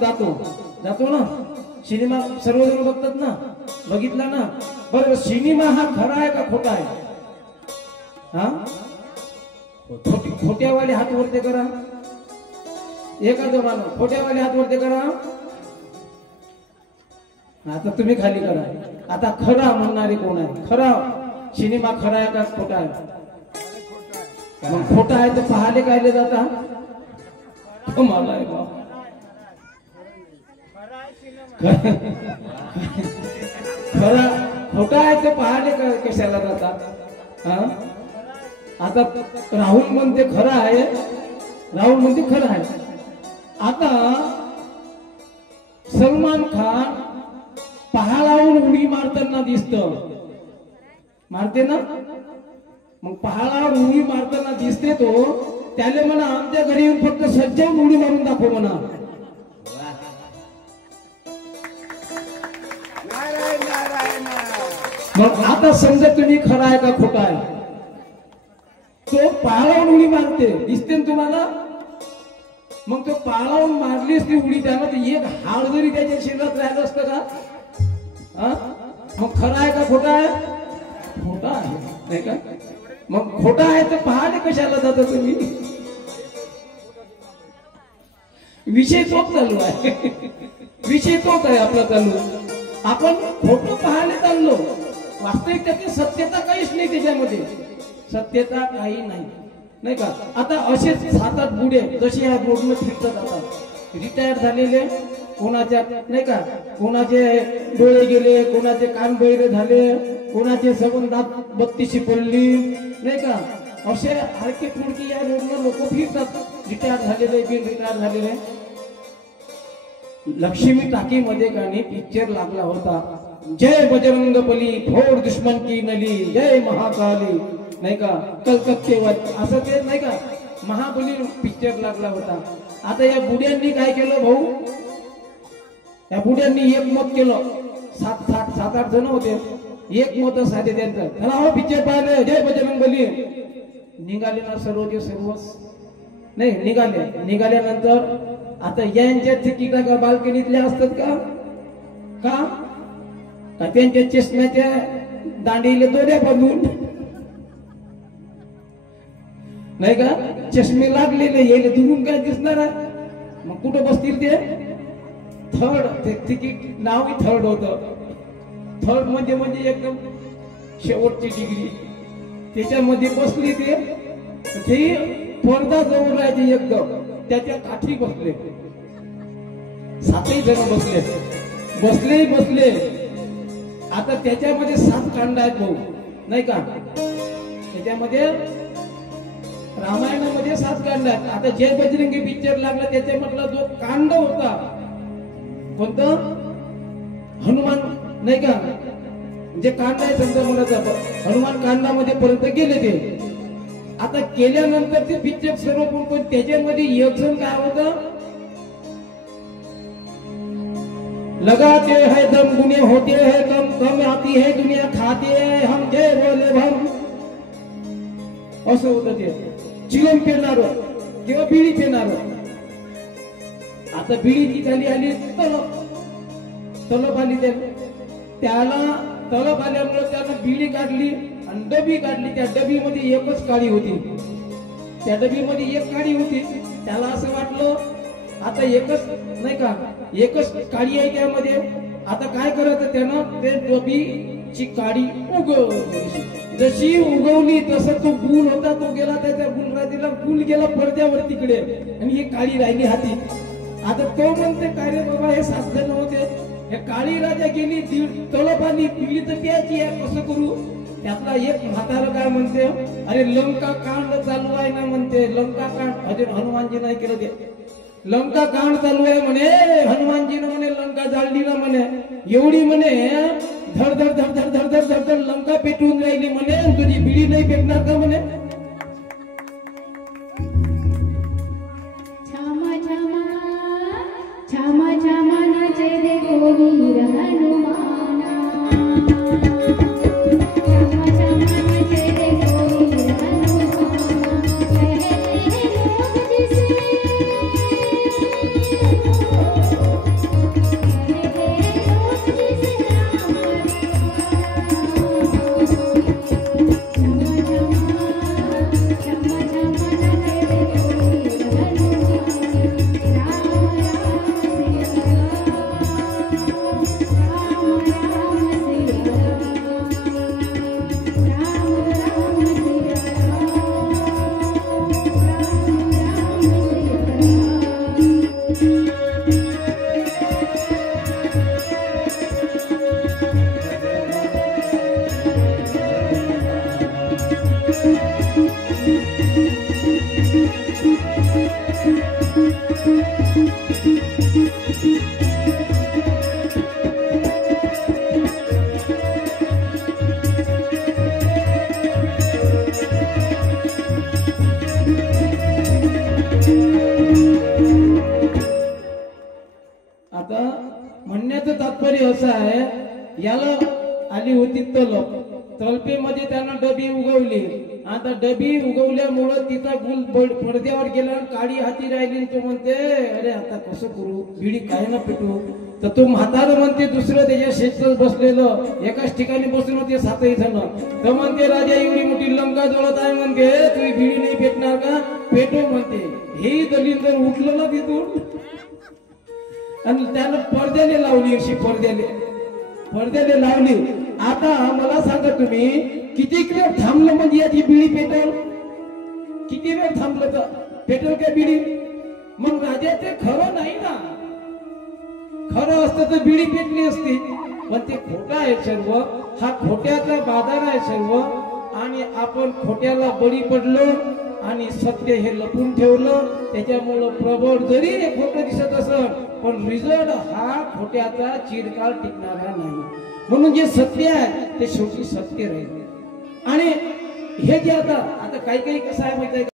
जातो जातो ना सिनेमा सर्वजण बघतात ना बघितला ना बरं सिनेमा हा खरा आहे का खोटा आहे हा खोट्यावाले हात वरते करा एखादं मानव खोट्यावाले हात वरते करा आता तुम्ही खाली करा आता खरा म्हणणारे कोण आहे खरा सिनेमा खरा आहे का खोटा आहे मग खोटा आहे तर पाहाले कायले जाता मला आहे बा खरा खोटा आहे तर पाहाले कशाला जातात हा आता राहुल म्हणते खरं आहे राहुल म्हणते खरं आहे आता सलमान खान पहाडावरून उडी मारताना दिसत मारते ना मग पहाडावर उडी मारताना दिसते तो त्याला म्हणा आमच्या घरी येऊन फक्त सज्जन उडी मारून दाखव म्हणा मग आता समजा तुम्ही खरा आहे का खोटा आहे तो पहाडावरून उडी मारते दिसते ना तुम्हाला मग तो पहाडावरून मारली असती उडी त्याला तर एक हाड जरी त्याच्या शरीरात राहिलं असतं का मग खरा आहे का खोटा आहे खोटा आहे नाही का मग खोटा आहे तर पहाडे कशाला जाता तुम्ही विषय तोच चालू आहे विषय तोच आहे आपला चालू आपण खोटं पाहायला चाललो वास्तविक त्याची सत्यता काहीच नाही त्याच्यामध्ये सत्यता काही नाही का आता असेच 7-8 बुडे जसे ह्या रोडनं फिरतात आता रिटायर झालेले कोणाच्या नाही का कोणाचे डोळे गेले कोणाचे कान बहिरे झाले कोणाचे सगून दात बत्तीशी पडली नाही का असे हलके फुडकी या रोडनं लोक फिरतात रिटायर झालेले बिन रिटायर झालेले लक्ष्मी टाकीमध्ये गाणी पिक्चर लागला होता जय बजरंग बली फोड दुश्मन की नली जय महाकाली नाही का कलकत्तेवर असं ते नाही का महाबली पिक्चर लागला होता आता या बुड्यांनी काय केलं भाऊ या बुड्यांनी एक मत केलं 7-8 जण होते एक मत साधे त्यांचं चला हो पिक्चर पाहिले जय बजरंग बली निघाले ना सर्वचे सर्वच नाही निघाल्यानंतर आता यांच्या तिकिटा का बाल्कनीतल्या असतात का त्यांच्या चष्म्याच्या दांडीले दोऱ्या बांधून नाही का चष्मे लागलेले येले दुरून काय दिसणार मग कुठं बसतील ते थर्ड ते तिकीट नाव थर्ड होतं थर्ड म्हणजे एकदम शेवटची डिग्री त्याच्यामध्ये बसली ते पडदा जवळ राहायचे एकदम त्याच्या काठी बसले 7 जण बसले आता त्याच्यामध्ये 7 कांड आहेत भाऊ नाही का त्याच्यामध्ये रामायणामध्ये 7 कांड आहेत आता जय बजरंगी पिक्चर लागला त्याच्यामधला जो कांड होता कोणतं हनुमान नाही का जे कांड आहे समजा म्हणायचं हनुमान कांडामध्ये पर्यंत गेले ते आता केल्यानंतर ते पिक्चर सर्व पण त्याच्यामध्ये एक जण काय होतं लगाते है दम गुने होते है कम कम आती है दुनिया खाते है हम जय बोले हम असं होतं ते चिलम पेरणार किंवा बिडी पेरणार आता बिडी ती खाली आली तलब आली त्याला तलब आल्यामुळे त्यानं बिडी काढली आणि डबी काढली त्या डबीमध्ये एकच काळी होती त्या डबीमध्ये एक काळी होती त्याला असं वाटलं आता एकच नाही का एकच काळी आहे त्यामध्ये आता काय करायचं त्यानं ते डबीची काळी उगवली जशी उगवली तसं तो गुल होता तो गेला त्याच्या गुलराजीला गुल गेला पडद्यावर तिकडे आणि ही काळी राहिली हाती आता तो म्हणते काय रे बाबा हे 7 जण होते हे काळी राजा गेली तळप आली पिली तर प्यायची आहे कसं करू त्यातला एक म्हातारा काय म्हणते अरे लंका कांड चालू आहे ना म्हणते लंका कांड अजून हनुमानजी नाही केलं ते लंका कांड चालू आहे म्हणे हनुमानजीनं म्हणे लंका जाळली ना म्हणे एवढी म्हणे धड धड धड धड धड धड धड धड लंका पेटवून राहिली म्हणे तुझी बिडी नाही पेटणार का म्हणे छामा छामा छामा छामा नाचे दे गोवीर हनुमाना छामा छामा नाचे दे गोवीर हनुमाना कहते हैं लोग जिसे आता म्हणण्याचं तात्पर्य असं आहे, याला आली होती तलपेमध्ये त्यानं डबी उगवली. आता डबी उगवल्यामुळं तिचा गुल पडद्यावर गेला, काळी हाती राहिली. तो म्हणते अरे आता कसं करू, बिडी काय ना पेटू. तर तो म्हातारा म्हणते दुसरं त्याच्या शेतात बसलेलं, एकाच ठिकाणी बसून होते 7 जण. तर म्हणते राजा एवढी मोठी लंका जळत आहे, म्हणते तुम्ही बिडी नाही पेटणार का, पेटो म्हणते. हे दलील जर उठलं ना तिथून आणि त्यानं पडद्याने लावली, अशी पडद्याने लावली. आता मला सांगा तुम्ही किती वेळ थांबलं म्हणजे याची बिडी पेटल, किती वेळ थांबलं तर पेटल काय बिडी. मग राजाचे खरं नाही ना, खरं असतं तर बिडी पेटली असती, पण ते खोटं आहे सर्व. हा खोट्याचा बाजार आहे सर्व, आणि आपण खोट्याला बळी पडलो आणि सत्य हे लपून ठेवलं. त्याच्यामुळं प्रबळ जरी हे खोटं दिसत असत, पण रिझल्ट हा खोट्याचा चिरकाल टिकणारा नाही. म्हणून जे सत्य आहे ते शेवटी सत्य राहील. आणि हे जे आता काही कसं आहे माहिती आहे.